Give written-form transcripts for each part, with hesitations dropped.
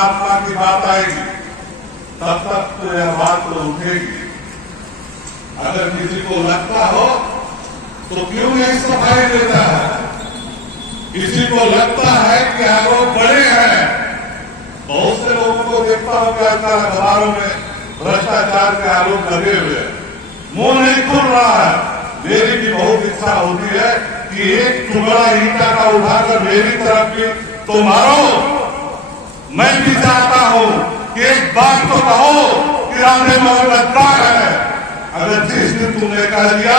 आत्मा की बात आएगी तब तक तो यह बात तो उठेगी। अगर किसी को लगता हो तो क्यों नहीं सफाई देता है? किसी को लगता है कि आरोप बड़े हैं, बहुत से लोगों को देखता हूं कि आजकल अखबारों में भ्रष्टाचार के आरोप लगे हुए, मुंह नहीं खुल रहा है। मेरी भी बहुत इच्छा होती है कि एक टुकड़ा ईंटा का उठाकर मेरी तरफ भी तो मारो। मैं भी चाहता हूं कि एक बात तो कहो कि राधे मोहन गद्दार है। अगर जिस दिन तुमने कह दिया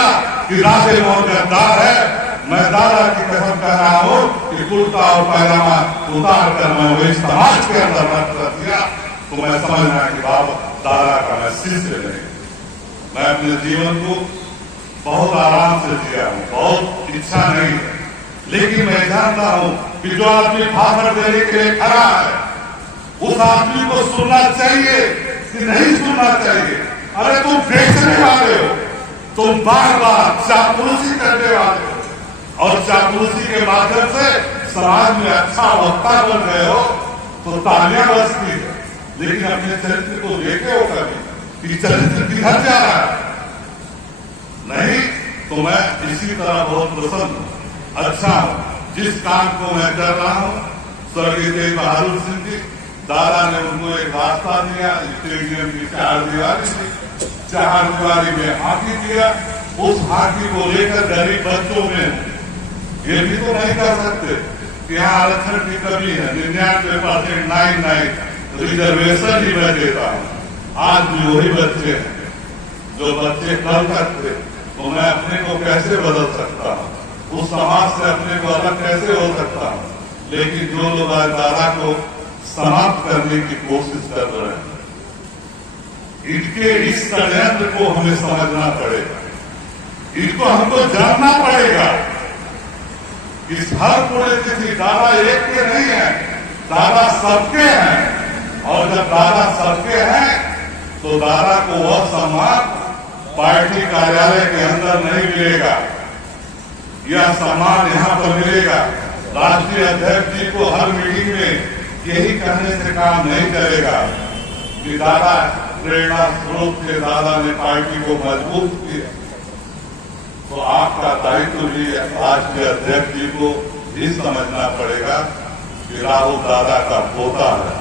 कि राधे मोहन गद्दार है, मैं दादा की कसम कह रहा हूं कि कुर्ता और पैजामा उतार कर मैं वही समाज के अंदर रख दिया तो मैं समझना कि बाबा दादा का मैं शिष्य नहीं। मैं अपने जीवन को बहुत आराम से जिया हूं, बहुत इच्छा नहीं है, लेकिन मैं जानता हूं कि जो आदमी भाषण देने के लिए खड़ा है उस आदमी को सुनना चाहिए कि नहीं सुनना चाहिए। अरे तुम बेचने वाले हो, तुम बार बार चापलूसी करने वाले हो और चापलूसी के माध्यम से समाज में अच्छा वक्ता बन गए हो तो तालियां बजती है, लेकिन अपने चरित्र को देखे हो कभी कि चरित्र किधर जा रहा है? नहीं तो मैं इसी तरह बहुत प्रसन्न हूं, अच्छा हूं। जिस काम को मैं कर रहा हूं, स्वर्गीय तेज बहादुर सिंह जी दादा ने उनको एक रास्ता दिया, स्टेडियम की 4 दीवारी थी, 4 दीवारी में हॉकी दिया। उस हॉकी को लेकर गरीब बच्चों में ये भी तो नहीं कर सकते कि यहाँ आरक्षण की कमी है, 99% 99 रिजर्वेशन ही मैं देता हूँ। आज भी वही बच्चे हैं जो बच्चे कल तक थे, तो मैं अपने को कैसे बदल सकता हूँ? उस समाज से अपने को अलग कैसे हो सकता हूँ? लेकिन जो लोग आज दादा को समाप्त करने की कोशिश कर रहे हैं, इनके इस षड्यंत्र को हमें समझना पड़ेगा, इनको हमको जानना पड़ेगा। इस हर पुण्यतिथि दादा एक के नहीं है, दादा सबके हैं, और जब दादा सबके हैं तो दादा को वह सम्मान पार्टी कार्यालय के अंदर नहीं मिलेगा, यह सम्मान यहाँ पर मिलेगा। राष्ट्रीय अध्यक्ष जी को हर मीटिंग में यही कहने से काम नहीं चलेगा कि दादा प्रेरणा स्रोत से दादा ने पार्टी को मजबूत किया। तो आपका दायित्व भी राष्ट्रीय अध्यक्ष जी को भी समझना पड़ेगा कि राहुल दादा का पोता है।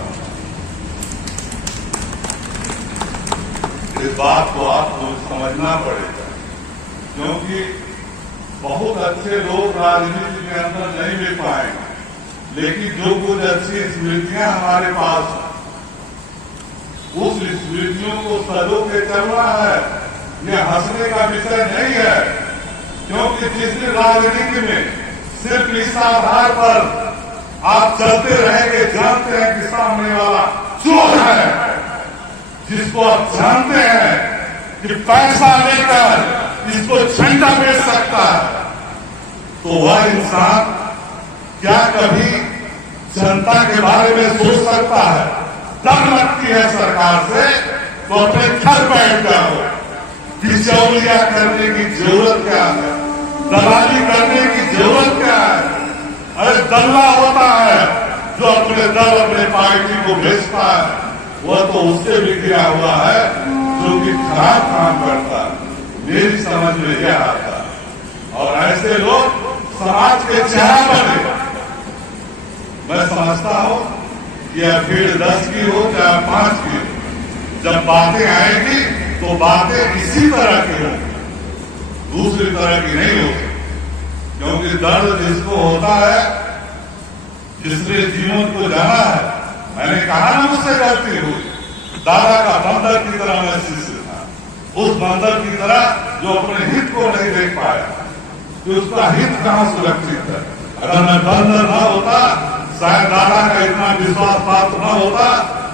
इस बात को आपको समझना पड़ेगा, क्योंकि बहुत अच्छे लोग राजनीति के अंदर नहीं मिल पाएंगे, लेकिन जो कुछ अच्छी स्मृतियां हमारे पास हैं, उस स्मृतियों को सजो के चलना है। यह हंसने का विषय नहीं है, क्योंकि जिस दिन राजनीति में सिर्फ इस आधार पर आप चलते रहेंगे, जानते हैं कि सामने वाला चोर है, जिसको आप जानते हैं कि पैसा लेकर इसको झंडा बेच सकता है, तो वह इंसान क्या कभी जनता के बारे में सोच सकता है? डर लगती है सरकार से तो अपने घर बैठ जाओ। बिचौलिया करने की जरूरत क्या है? दलाली करने की जरूरत क्या है? अरे दल्ला होता है जो अपने दल अपने पार्टी को भेजता है, वह तो उससे भी गिरा हुआ है जो कि खराब काम करता है। मेरी समझ में यह आता है, और ऐसे लोग समाज के चेहरा बने। मैं समझता हूं कि यह भीड़ 10 की हो चाहे 5 की हो, जब बातें आएगी तो बातें इसी तरह की हो, दूसरी तरह की नहीं हो, क्योंकि दर्द जिसको होता है, जिसने जीवन को जाना है, मैंने कहा ना मुझसे गलती हुई, दादा का बंदर की तरह मैं शिष्य था, उस बंदर की तरह जो अपने हित को नहीं देख पाया कि उसका हित कहां सुरक्षित है। अगर मैं बंदर न होता, शायद दादा का इतना विश्वास पात्र न होता,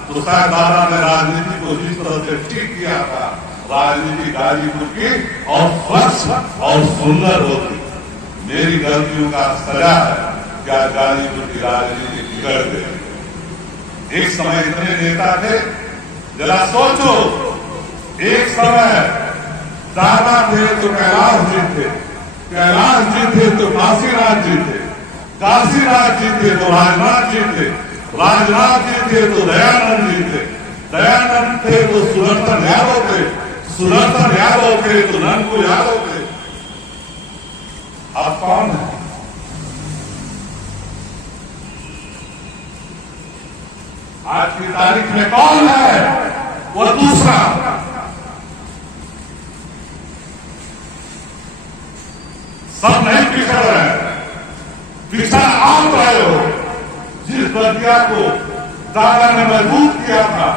तो शायद दादा ने राजनीति को जिस तरह से ठीक किया था, राजनीति गाजीपुर की और स्वच्छ और सुंदर होती। मेरी गलतियों का सजा है क्या गाजीपुर की राजनीति बिगड़ गई। एक समय इतने नेता थे, जरा सोचो, एक समय दादा थे तो कैलाश जी थे, कैलाश जी थे तो काशीनाथ जी थे, काशीनाथ जी थे तो राजनाथ जी थे, राजनाथ जी थे तो दयानंद जी थे, दयानंद थे तो सुदर्शन यादव थे, सुदर्शन यादव थे तो नंदू यादव थे। आप कौन है? आज की तारीख में कौन है? वो दूसरा। सब नहीं पिछड़ रहे हैं, पिछड़ आप रहे हो। जिस बगिया को दादा ने मजबूत किया था,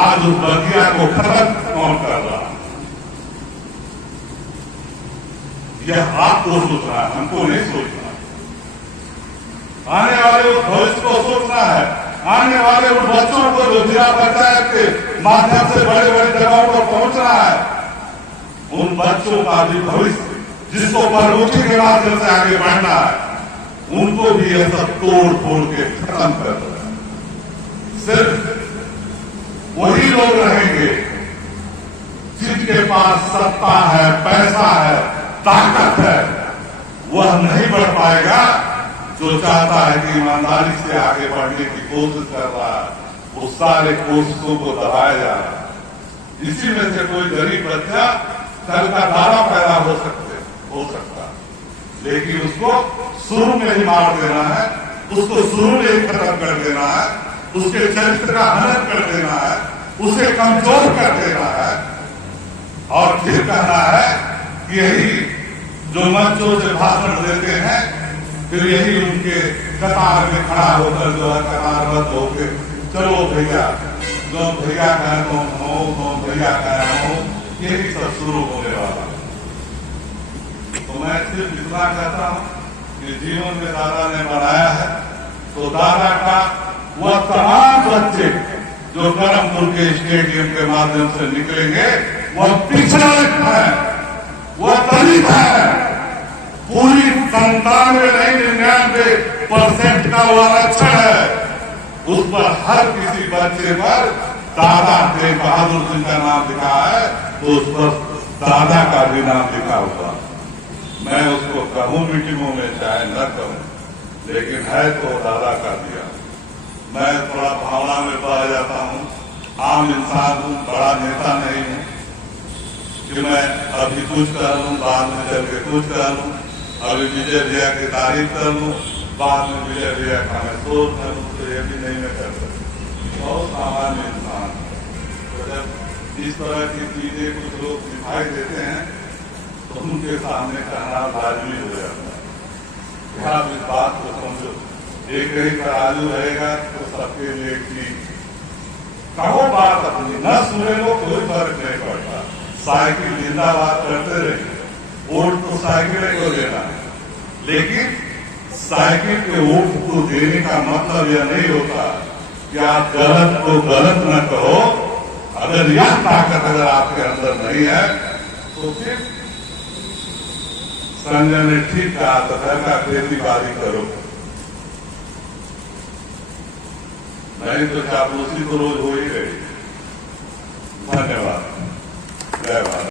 आज उस बगिया को खत्म कौन कर रहा? यह आपको सोचना है, हमको नहीं सोचना। आने वाले उस भविष्य को सोचना है, आने वाले उन बच्चों को जो जिला पंचायत के माध्यम से बड़े बड़े जगहों पर पहुंचना है, उन बच्चों का भी भविष्य जिसको प्रमुखी के माध्यम से आगे बढ़ना है, उनको भी यह सब तोड़ फोड़ के खत्म कर रहे हैं। सिर्फ वही लोग रहेंगे जिनके पास सत्ता है, पैसा है, ताकत है। वह नहीं बढ़ पाएगा जो चाहता है कि ईमानदारी से आगे बढ़ने की कोशिश कर रहा है, वो सारे कोशिशों को दबाया जा रहा है। इसी में से कोई गरीब बच्चा कल का दारा पैदा हो सकता, लेकिन उसको शुरू में ही मार देना है, उसको शुरू में ही खत्म कर देना है, उसके चरित्र का हनन कर देना है, उसे कमजोर कर देना है, और फिर कहना है कि यही जो मंचों से भाषण देते हैं, फिर यही उनके कतार में खड़ा होकर जो है कतारबद्ध होकर चलो भैया, जो भैया कहें तुम हो, तो भैया कहें हो, यही सब शुरू होने वाला। तो मैं सिर्फ इतना कहता हूं कि जीवन में दादा ने बनाया है, तो दादा का वह तमाम बच्चे जो करमपुर के स्टेडियम के माध्यम से निकलेंगे, वह पिछड़े हैं, वह दलित है। पूरी 97 नहीं 99% का वह आरक्षण है। उस पर हर किसी बच्चे पर दादा तेज बहादुर जिनका नाम लिखा है, तो उस पर दादा का भी नाम लिखा हुआ। मैं उसको कहूं मीटिंगों में चाहे न कहूं, लेकिन है तो दादा का दिया। मैं थोड़ा भावना में पा जाता हूं, आम इंसान हूं, बड़ा नेता नहीं हूं कि मैं अभी कुछ कर लूं, बाद में चल के कुछ कर लूं, अभी विजय भैया की तारीफ कर लूं, बाद में विजय भैया का मैं सोच कर लूं, तो ये भी नहीं मैं कर सकता। बहुत सामान्य इंसान। तो जब इस तरह की चीजें कुछ लोग दिखाई देते हैं, तो उनके सामने कहना लाजमी हो जाता है। आप इस बात को समझो, एक ही तराजू रहेगा तो सबके लिए ठीक। कहो बात अपनी, न सुने लो, कोई फर्क नहीं पड़ता। साइकिल जिंदाबाद करते रहिए, वोट तो साइकिल को देना है, लेकिन साइकिल के वोट को देने का मतलब यह नहीं होता कि आप गलत को गलत न कहो। अगर यह ताकत अगर आपके अंदर नहीं है, तो फिर संजय ने ठीक कहा था, घर का खेती बाड़ी करो, नहीं तो चापलूसी तो रोज हो ही रही। धन्यवाद। जय भारत।